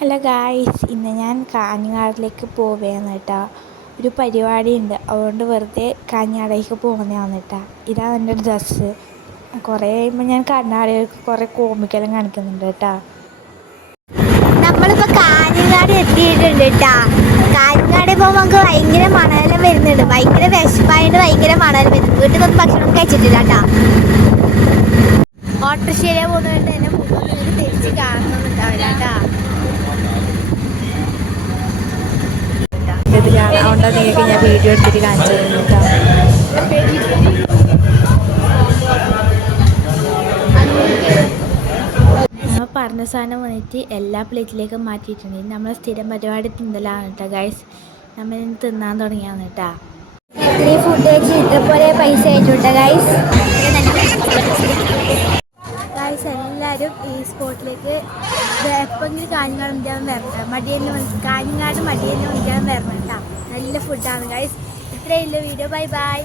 Hello guys, ഇന്ന് ഞാൻ കാഞ്ഞങ്ങാടിലേക്ക് പോവുകയാണ് കേട്ടോ. ഒരു പരിപാടി ഉണ്ട്, അതുകൊണ്ട് വെറുതെ കാഞ്ഞങ്ങാടേക്ക് പോകുന്നതാണ് കേട്ടോ. ഇതാണ് എൻ്റെ ഡ്രസ്സ്. കുറേ കഴിയുമ്പോൾ ഞാൻ കണ്ണാടികൾക്ക് കുറേ കോമിക്കെല്ലാം കാണിക്കുന്നുണ്ട് കേട്ടോ. നമ്മളിപ്പോൾ കാഞ്ഞങ്ങാട് എത്തിയിട്ടുണ്ട് കേട്ടോ. കാഞ്ഞങ്ങാട് പോകുമ്പോൾ നമുക്ക് ഭയങ്കര മണലെല്ലാം വരുന്നുണ്ട്. ഭയങ്കര വിശപ്പായിട്ട് ഭയങ്കര മണൽ വരുന്നു. വീട്ടിൽ നിന്ന് ഭക്ഷണം കഴിച്ചിട്ടില്ല കേട്ടോ. ഓട്ടോറിക്ഷയിലെ പോകുന്നതുകൊണ്ട് തന്നെ നിങ്ങൾക്ക് തിരിച്ച് കാണണമെന്നുണ്ടാവില്ല കേട്ടോ. അതുകൊണ്ട് നിങ്ങൾക്ക് ഞാൻ വീഡിയോ എടുത്തിട്ട് കാണിച്ചു തരുന്നു കേട്ടോ. നമ്മൾ പറഞ്ഞ സാധനം വന്നിട്ട് എല്ലാ പ്ലേറ്റിലേക്കും മാറ്റിയിട്ടുണ്ട്. നമ്മൾ സ്ഥിരം പരിപാടി തിന്നലാണ് കേട്ടോ ഗൈസ്. നമ്മൾ തിന്നാൻ തുടങ്ങിയാണ് കേട്ടോ. ഈ ഫുഡ് കഴിച്ച് ഇതേപോലെ പൈസ ആയിട്ടുണ്ട് ഗൈസ്. ഗൈസ്, എല്ലാവരും ഈ സ്പോട്ടിലേക്ക് എപ്പോഴെങ്കിലും കാഞ്ഞങ്ങാട് വരണം. കാഞ്ഞങ്ങാട് മടിയെല്ലാം വരണം കേട്ടോ. നല്ല ഫുഡാണ് ഗൈസ്. ഇത്രയുള്ള വീഡിയോ. Bye bye.